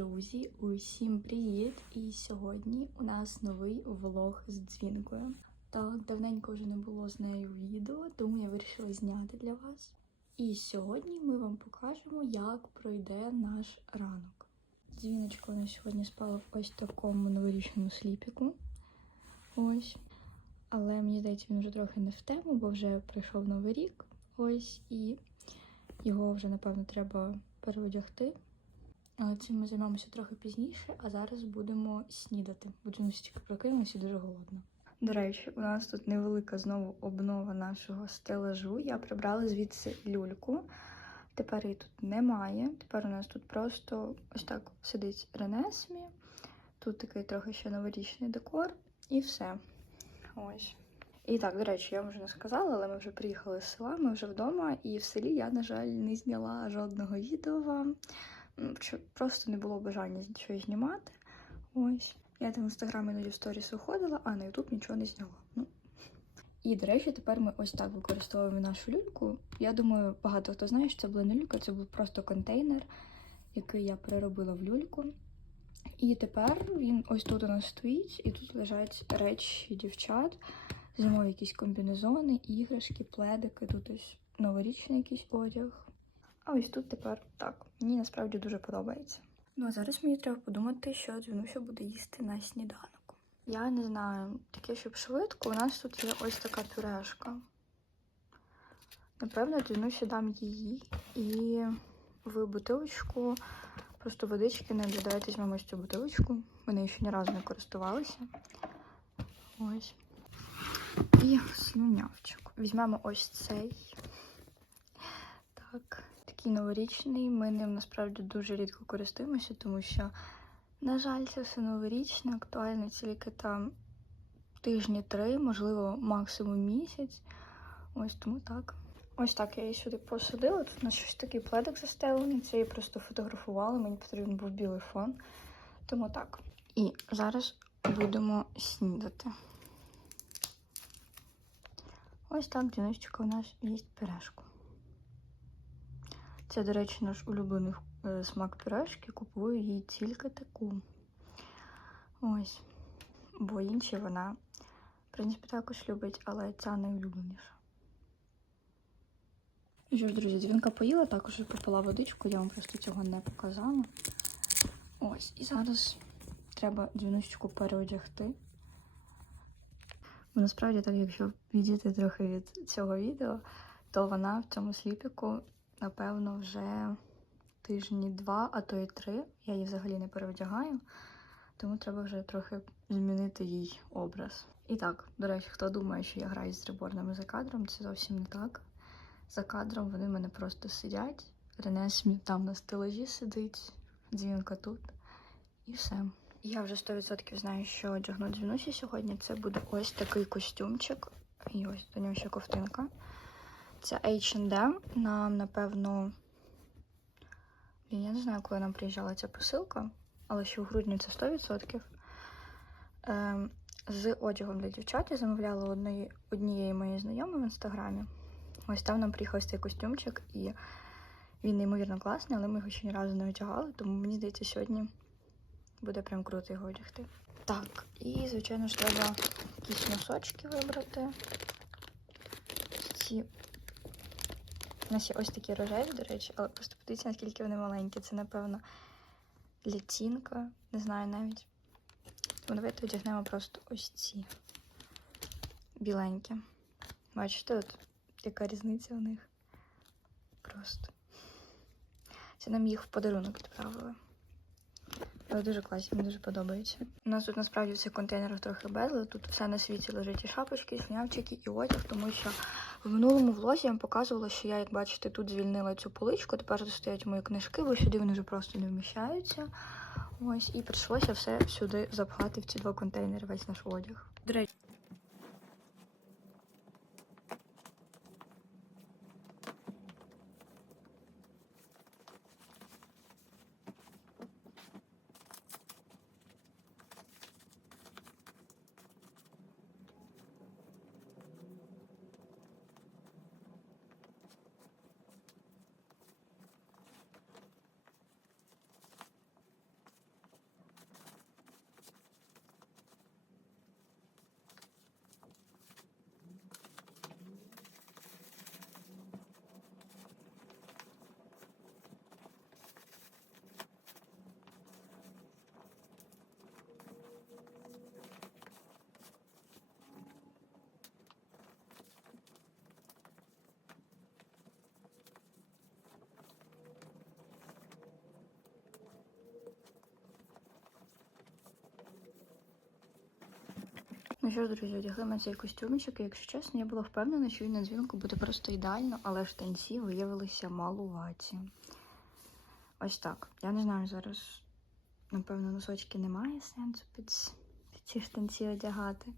Друзі, усім привіт! І сьогодні у нас новий влог з дзвінкою. Так, давненько вже не було з нею відео, тому я вирішила зняти для вас. І сьогодні ми вам покажемо, як пройде наш ранок. Дзвіночка у нас сьогодні спала в ось такому новорічному сліпіку. Ось. Але мені здається, він вже трохи не в тему, бо вже прийшов новий рік. Ось і його вже, напевно, треба переодягти. Цим ми займемося трохи пізніше, а зараз будемо снідати. Будемо тільки прокинулися і дуже голодно. До речі, у нас тут невелика знову обнова нашого стелажу. Я прибрала звідси люльку. Тепер її тут немає. Тепер у нас тут просто ось так сидить Ренесмі. Тут такий трохи ще новорічний декор, і все. Ось. І так, до речі, я вам вже не сказала, але ми вже приїхали з села, ми вже вдома, і в селі я, на жаль, не зняла жодного відео вам. Просто не було бажання щось знімати. Ось. Я там в інстаграм іноді в сторіс виходила, а на Ютуб нічого не зняла. Ну. І, до речі, тепер ми ось так використовуємо нашу люльку. Я думаю, багато хто знає, що це була не люлька, це був просто контейнер, який я переробила в люльку. І тепер він ось тут у нас стоїть, і тут лежать речі дівчат, зимові якісь комбінезони, іграшки, пледики, тут ось новорічний якийсь одяг. А ось тут тепер так. Мені насправді дуже подобається. Ну а зараз мені треба подумати, що Дзвінуся буде їсти на сніданок. Я не знаю, таке, щоб швидко, у нас тут є ось така пюрешка. Напевно, Дзвінусі дам її і в бутилочку просто водички не давайте візьмемо ось цю бутилочку. Нею ще ні разу не користувалися. Ось. І слюнявчик. Візьмемо ось цей. Так, такий новорічний. Ми ним насправді дуже рідко користуємося, тому що, на жаль, це все новорічне, актуальне тільки там тижні три, можливо, максимум місяць. Ось тому так. Ось так я її сюди посадила. Тут на щось такий пледик застелений. Це я просто фотографувала, мені потрібен був білий фон. Тому так. І зараз будемо снідати. Ось так, діночка у нас їсть пюрешку. Це, до речі, наш улюблений е, смак пюрешки. Купую їй тільки таку. Ось. Бо інші вона, в принципі, також любить, але ця найулюбленіша. І що ж, друзі, дзвінка поїла, також попила водичку, я вам просто цього не показала. Ось, і зараз треба дзвіночку переодягти. Бо насправді, так, якщо відійти трохи від цього відео, то вона в цьому сліпіку напевно, вже тижні два, а то й три. Я її взагалі не переодягаю, тому треба вже трохи змінити їй образ. І так, до речі, хто думає, що я граю з реборнами за кадром, це зовсім не так. За кадром вони в мене просто сидять. Ренесмі там на стелажі сидить, дзвінка тут. І все. Я вже 100% знаю, що одягну дзвінусі сьогодні. Це буде ось такий костюмчик. І ось до нього ще ковтинка. Це H&M. Нам, напевно, я не знаю, коли нам приїжджала ця посилка, але ще в грудні це 100%. Ем, з одягом для дівчат я замовляла одної, однієї моєї знайомої в інстаграмі. Ось там нам приїхав цей костюмчик, і він неймовірно класний, але ми його ще ні разу не одягали, тому мені здається, сьогодні буде прям круто його одягти. Так, і, звичайно ж, треба якісь носочки вибрати. Ці у нас є ось такі рожеві, до речі, але просто подивіться, наскільки вони маленькі. Це, напевно, літінка. Не знаю навіть. Тому давайте одягнемо просто ось ці біленькі. Бачите, от яка різниця у них? Просто. Це нам їх в подарунок відправили. Але дуже класні, мені дуже подобається. У нас тут насправді в цих контейнерах трохи безли. Тут все на світі лежить і шапочки, і снявчики, і одяг, тому що в минулому влозі я вам показувала, що я, як бачите, тут звільнила цю поличку. Тепер тут стоять мої книжки, бо сюди вони вже просто не вміщаються. Ось, і прийшлося все сюди запхати в ці два контейнери, весь наш одяг. До речі, Ну що ж, друзі, одягли ми цей костюмчик, і якщо чесно, я була впевнена, що він на дзвінку буде просто ідеально, але ж танці виявилися малуваті. Ось так. Я не знаю, зараз, напевно, носочки немає сенсу під, ці штанці одягати.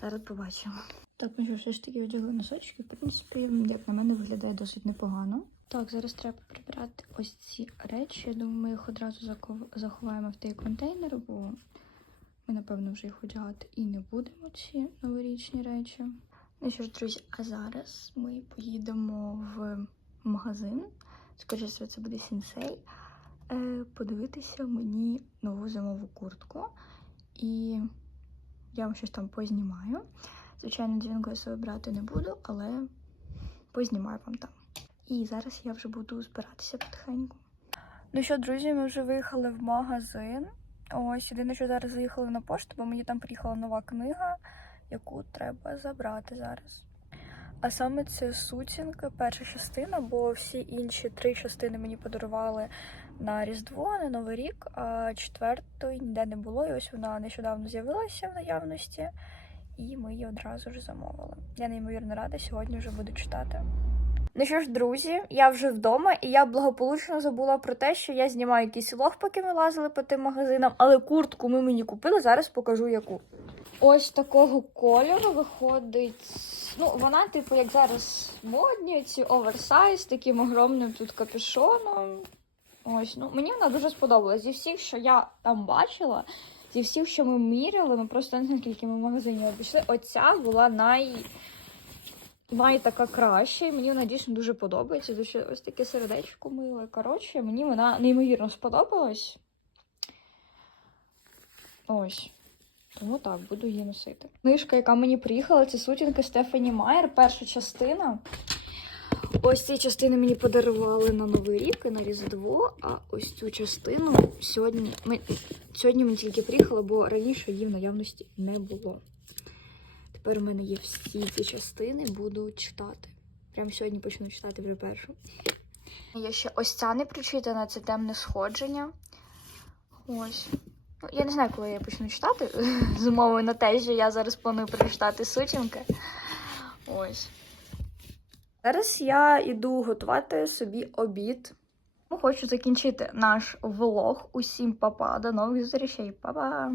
Зараз побачимо. Так, ну що, все ж таки одягли носочки. В принципі, як на мене, виглядає досить непогано. Так, зараз треба прибрати ось ці речі. Я думаю, ми їх одразу заховаємо в той контейнер, бо ми, напевно, вже їх одягати і не будемо, ці новорічні речі. Ну що ж, друзі, а зараз ми поїдемо в магазин. Скоріше всього, це буде сінсей. Е, подивитися мені нову зимову куртку. І я вам щось там познімаю. Звичайно, дзвінку я собі брати не буду, але познімаю вам там. І зараз я вже буду збиратися потихеньку. Ну що, друзі, ми вже виїхали в магазин. Ось єдине, що зараз заїхали на пошту, бо мені там приїхала нова книга, яку треба забрати зараз. А саме це сутінки, перша частина, бо всі інші три частини мені подарували на Різдво, на Новий рік, а четвертої ніде не було. І ось вона нещодавно з'явилася в наявності, і ми її одразу ж замовили. Я неймовірно рада, сьогодні вже буду читати. Ну що ж, друзі, я вже вдома, і я благополучно забула про те, що я знімаю якийсь влог, поки ми лазили по тим магазинам, але куртку ми мені купили, зараз покажу яку. Ось такого кольору виходить. Ну, вона, типу, як зараз модні, ці оверсайз, таким огромним тут капюшоном. Ось, ну мені вона дуже сподобалась. Зі всіх, що я там бачила, зі всіх, що ми міряли, ну просто не знаю, скільки ми магазинів обійшли. Оця була най. Най така краща, і мені вона дійсно дуже подобається. Дуже ось таке сердечко миле. Коротше, мені вона неймовірно сподобалась. Ось. Тому так, буду її носити. Книжка, яка мені приїхала, це сутінки Стефані Майер, перша частина. Ось ці частини мені подарували на Новий рік і на Різдво, а ось цю частину сьогодні сьогодні мені тільки приїхала, бо раніше її в наявності не було. Тепер у мене є всі ці частини, буду читати. Прямо сьогодні почну читати вже першу. Є ще ось ця не прочитана, це темне сходження. Ось. Ну, я не знаю, коли я почну читати з умовою на те, що я зараз планую прочитати сутінки. Ось. Зараз я йду готувати собі обід. Хочу закінчити наш влог. Усім папа. До нових зустрічей. Па-па!